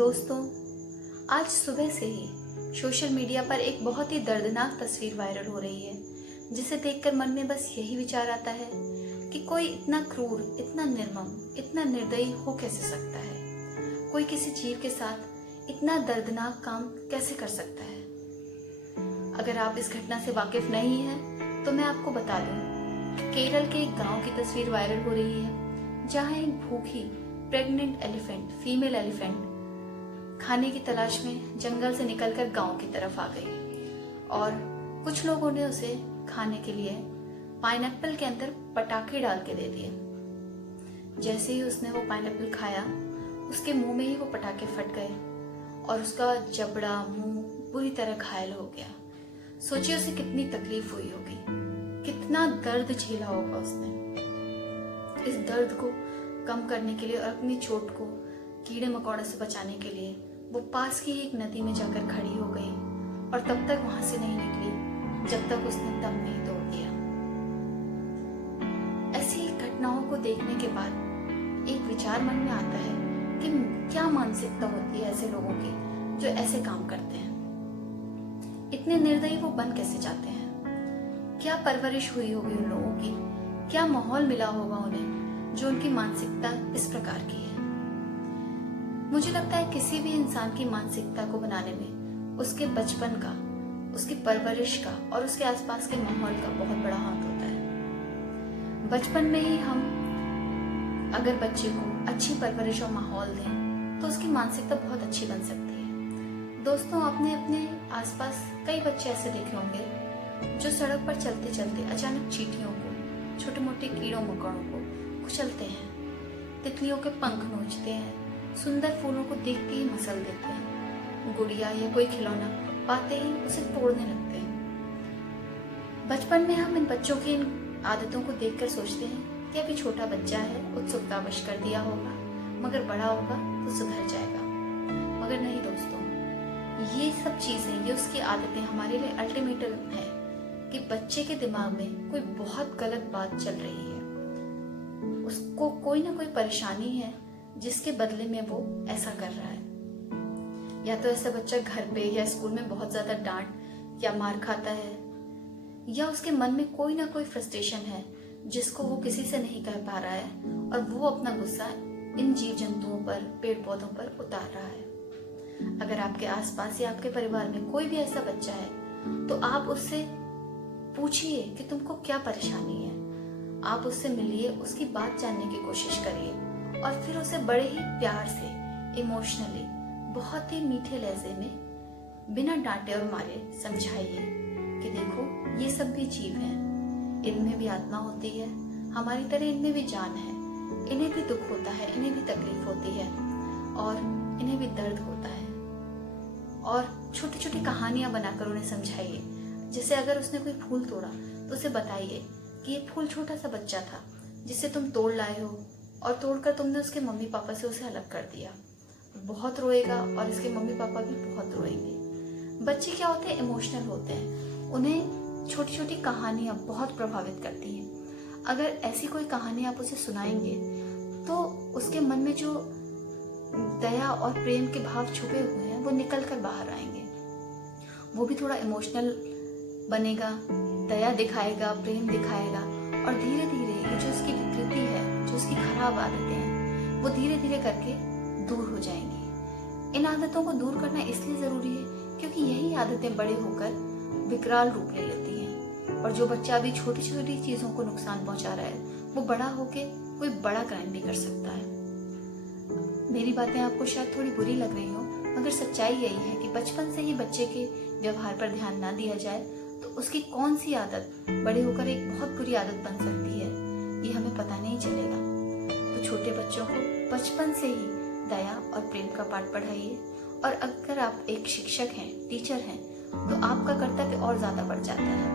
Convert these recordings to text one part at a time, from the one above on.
दोस्तों, आज सुबह से ही सोशल मीडिया पर एक बहुत ही दर्दनाक तस्वीर वायरल हो रही है, जिसे देखकर मन में बस यही विचार आता है कि कोई इतना क्रूर, इतना निर्मम, इतना निर्दयी हो कैसे सकता है। कोई किसी जीव के साथ इतना दर्दनाक काम कैसे कर सकता है। अगर आप इस घटना से वाकिफ नहीं हैं, तो मैं आपको बता दूं कि केरल के एक गांव की तस्वीर वायरल हो रही है, जहां एक भूखी प्रेग्नेंट एलिफेंट, फीमेल एलिफेंट खाने की तलाश में जंगल से निकलकर गांव की तरफ आ गई और कुछ लोगों ने उसे खाने के लिए पाइनएप्पल के अंदर पटाखे डाल के दे दिए। जैसे ही उसने वो पाइनएप्पल खाया, उसके मुंह में ही वो पटाखे फट गए और उसका जबड़ा, मुंह बुरी तरह घायल हो गया। सोचिए उसे कितनी तकलीफ हुई होगी, कितना दर्द झेला होगा उसने। इस दर्द को कम करने के लिए और अपनी चोट को कीड़े मकोड़े से बचाने के लिए वो पास की एक नदी में जाकर खड़ी हो गई और तब तक वहां से नहीं निकली जब तक उसने दम नहीं तोड़ दिया। ऐसी घटनाओं को देखने के बाद एक विचार मन में आता है कि क्या मानसिकता होती है ऐसे लोगों की जो ऐसे काम करते हैं। इतने निर्दयी वो बन कैसे जाते हैं। क्या परवरिश हुई होगी उन लोगों की, क्या माहौल मिला होगा उन्हें जो उनकी मानसिकता इस प्रकार की है। मुझे लगता है किसी भी इंसान की मानसिकता को बनाने में उसके बचपन का, उसकी परवरिश का और उसके आसपास के माहौल का बहुत बड़ा हाथ होता है। बचपन में ही हम अगर बच्चे को अच्छी परवरिश और माहौल दें तो उसकी मानसिकता बहुत अच्छी बन सकती है। दोस्तों, आपने अपने आसपास कई बच्चे ऐसे देखे होंगे जो सड़क पर चलते चलते अचानक चींटियों को, छोटे मोटे कीड़ों मकोड़ों को कुचलते हैं, तितलियों के पंख नोचते हैं, सुंदर फूलों को देखते ही मसल देते हैं, गुड़िया या कोई खिलौना पाते ही उसे तोड़ने लगते हैं। बचपन में हम इन बच्चों की इन आदतों को देखकर सोचते हैं कि अभी छोटा बच्चा है, उत्सुकतावश कर दिया होगा, मगर बड़ा होगा तो सुधर जाएगा। मगर नहीं दोस्तों, ये सब चीजें, ये उसकी आदतें हमारे लिए अल्टीमेटम है कि बच्चे के दिमाग में कोई बहुत गलत बात चल रही है, उसको कोई ना कोई परेशानी है जिसके बदले में वो ऐसा कर रहा है। या तो ऐसा बच्चा घर पे या स्कूल में बहुत ज्यादा डांट या मार खाता है, या उसके मन में कोई ना कोई फ्रस्ट्रेशन है जिसको वो किसी से नहीं कह पा रहा है और वो अपना गुस्सा इन जीव जंतुओं पर, पेड़ पौधों पर उतार रहा है। अगर आपके आसपास या आपके परिवार में कोई भी ऐसा बच्चा है तो आप उससे पूछिए कि तुमको क्या परेशानी है। आप उससे मिलिए, उसकी बात जानने की कोशिश करिए और फिर उसे बड़े ही प्यार से, इमोशनली, बहुत ही मीठे लहजे में, बिना डांटे और मारे समझाइए कि देखो ये सब भी जीव हैं, इनमें भी आत्मा होती है, हमारी तरह इनमें भी जान है, इन्हें भी दुख होता है, इन्हें भी तकलीफ होती है और इन्हें भी दर्द होता है। और छोटी छोटी कहानियां बनाकर उन्हें समझाइए। जैसे अगर उसने कोई फूल तोड़ा तो उसे बताइए कि ये फूल छोटा सा बच्चा था जिसे तुम तोड़ लाए हो और तोड़कर तुमने उसके मम्मी पापा से उसे अलग कर दिया। बहुत रोएगा और इसके मम्मी पापा भी बहुत रोएंगे। बच्चे क्या होते हैं, इमोशनल होते हैं, उन्हें छोटी छोटी कहानियां बहुत प्रभावित करती हैं। अगर ऐसी कोई कहानी आप उसे सुनाएंगे तो उसके मन में जो दया और प्रेम के भाव छुपे हुए हैं वो निकल कर बाहर आएंगे। वो भी थोड़ा इमोशनल बनेगा, दया दिखाएगा, प्रेम दिखाएगा और धीरे धीरे ये जो उसकी विकृति है, जो उसकी खराब आदतें हैं, वो धीरे धीरे करके दूर हो जाएंगी। इन आदतों को दूर करना इसलिए जरूरी है क्योंकि यही आदतें बड़े होकर विकराल रूप ले लेती हैं और जो बच्चा अभी छोटी छोटी चीजों को नुकसान पहुंचा रहा है वो बड़ा होके कोई बड़ा क्राइम भी कर सकता है। मेरी बातें आपको शायद थोड़ी बुरी लग रही हो, मगर सच्चाई यही है कि बचपन से ही बच्चे के व्यवहार पर ध्यान ना दिया जाए तो उसकी कौन सी आदत बड़े होकर एक बहुत बुरी आदत बन सकती है, ये हमें पता नहीं चलेगा। तो छोटे बच्चों को बचपन से ही दया और प्रेम का पाठ पढ़ाइए। और अगर आप एक शिक्षक हैं, टीचर हैं, तो आपका कर्तव्य और ज्यादा बढ़ जाता है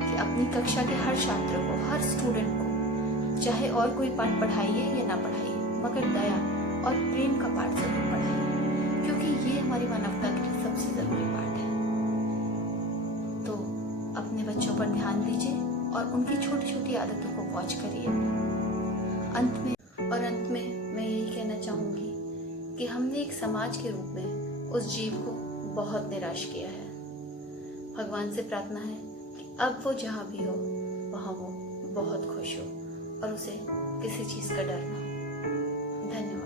कि अपनी कक्षा के हर छात्र को, हर स्टूडेंट को, चाहे और कोई पाठ पढ़ाइए या ना पढ़ाइए, मगर दया और प्रेम का पाठ जरूर पढ़ाइए, क्योंकि ये हमारी मानवता के लिए सबसे जरूरी पाठ है। तो अपने बच्चों पर ध्यान दीजिए और उनकी छोटी छोटी आदतों को वॉच करिए। अंत में मैं यही कहना चाहूंगी कि हमने एक समाज के रूप में उस जीव को बहुत निराश किया है। भगवान से प्रार्थना है कि अब वो जहाँ भी हो वहाँ वो बहुत खुश हो और उसे किसी चीज़ का डर ना हो। धन्यवाद।